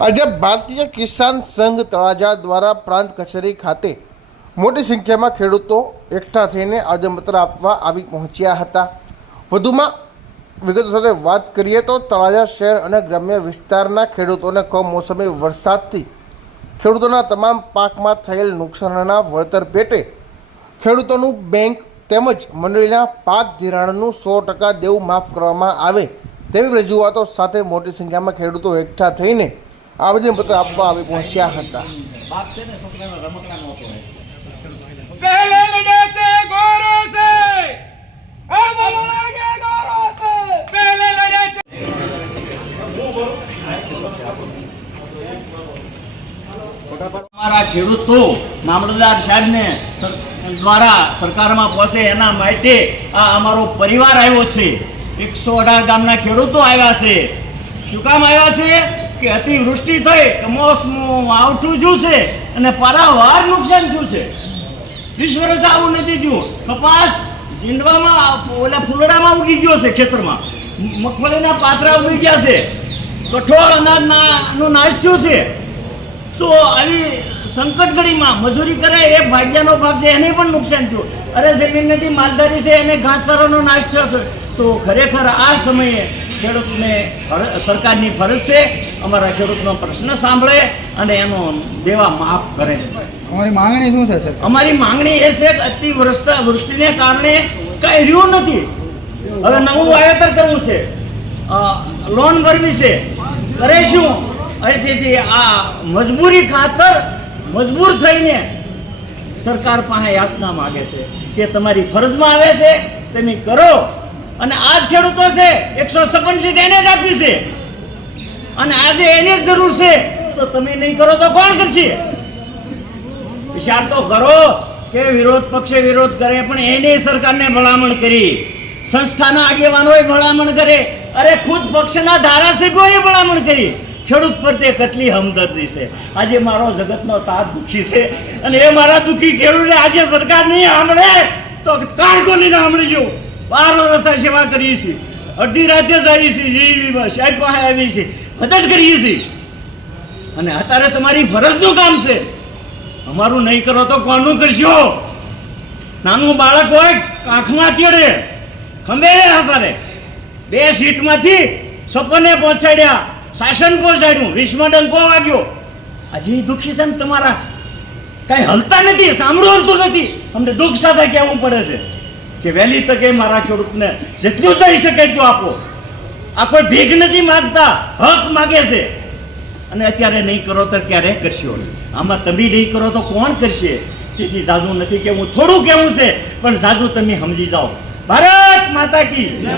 આજે ભારતીય કિસાન સંઘ તળાજા દ્વારા પ્રાંત કચેરી ખાતે મોટી સંખ્યામાં ખેડૂતો એકઠા થઈને આવેદનપત્ર આપવા આવી પહોંચ્યા હતા. વધુમાં વિગતો સાથે વાત કરીએ તો તળાજા શહેર અને ગ્રામ્ય વિસ્તારના ખેડૂતોને કમોસમી વરસાદથી ખેડૂતોના તમામ પાકમાં થયેલ નુકસાનના વળતર પેટે ખેડૂતોનું બેંક તેમજ મંડળીના પાક ધિરાણનું સો ટકા દેવું માફ કરવામાં આવે તેવી રજૂઆતો સાથે મોટી સંખ્યામાં ખેડૂતો એકઠા થઈને આવેદનપત્ર આપવા આવી પહોંચ્યા હતા બાપ છે ને છોકરાનો રમકડા નહોતો એ. पहले लड़ाते गोरों से अब लड़ाएंगे गोरों से पहले लड़ाते અમારા ખેડૂતો મામલતદાર સાહેબને સર- દ્વારા સરકારમાં પહોંચે એના માટે આ અમારો પરિવાર આવ્યો છે એકસો અઢાર ગામના ખેડૂતો આવ્યા છે શું કામ આવ્યા છે કે અતિવૃષ્ટિ થઈ કમોસમું આવઠું જ્યું છે અને પારાવાર નુકસાન થયું છે વીસ વર્ષ આવું નથી જુઓ કપાસ જીંડવામાં ઓલા ફૂલડામાં ઉગી ગયો છે ખેતરમાં. મગફળીના પાત્રા ઉગી ગયા છે. કઠોળ અનાજના નું નાશ થયું છે. તો આવી સંકટ ઘડીમાં મજૂરી કરે એ ભાગ્યાનો ભાગ છે, એને પણ નુકસાન થયું. અરે જમીન નથી માલધારી છે, એને ઘાસચારાનો નાશ થયો છે. તો ખરેખર આ સમયે ખેડૂતને સરકારની ફરજ છે. અમારા ખેડૂતનો પ્રશ્ન સાંભળે અને એનો દેવા માફ કરે. અમારી માંગણી શું છે સર અમારી માંગણી એ છે કે અતિ વરસતા વૃષ્ટિને કારણે કઈ રહ્યું નથી. હવે નવું વાવેતર કરવું છે. લોન ભરવી છે. કરે શું અહીંથી આ મજબૂરી ખાતર મજબૂર થઈને સરકાર પાસે યાચના માગે છે કે તમારી ફરજમાં આવે છે તમે કરો. અને આ જ ખેડૂતો છે એકસો છપ્પન સીટ એને જ આપી છે. અને આજે એની જ જરૂર છે, તો તમે નહીં કરો તો કોણ કરશે? વિચાર તો કરો કે વિરોધ પક્ષે વિરોધ કરે, પણ એને સરકારને ભલામણ કરી. સંસ્થાના આગેવાનોએ ભલામણ કરે, અરે ખુદ પક્ષના ધારાસભ્યોએ ભલામણ કરી. ખેડૂત પ્રત્યે કેટલી હમદર્દી છે. આજે મારો જગતનો તાત દુખી છે અને એ મારા દુખી ખેડૂતે આજે સરકાર નહીં સાંભળે, તો કાન ખોલીને સાંભળી જો બાર વર્ષ સેવા કરીએ છીએ. અડધી રાતે જ આવી છે જીવીમાં સાહેબ પાસે આવી છે મદદ કરીએ છીએ અને અત્યારે તમારી ફરજનું કામ છે. અમારું નહીં કરો તો કોનું કરશો? નાનું બાળક હોય, આંખમાં અત્યારે ખંભે અત્યારે બે સીટમાંથી સપને પહોંચાડ્યા. શાસન પહોંચાડ્યું. વિશ્વમાં ડંકો વાગ્યો. હજી દુઃખી છે ને તમારા. કઈ હલતા નથી, સાંભળું હલતું નથી. અમને દુઃખ સાથે કહેવું પડે છે કે વહેલી તકે મારા ખેડૂતને જેટલું થઈ શકે એટલું આપો. આ કોઈ ભીખ નથી માગતા, હક માગે છે. અને અત્યારે નહીં કરો તો ક્યારે કરશો? આમાં તમે નહીં કરો તો કોણ કરશે? તેથી જાજુ નથી કેવું થોડું કેવું છે, પણ જાજુ તમે સમજી જાઓ. ભારત માતા કી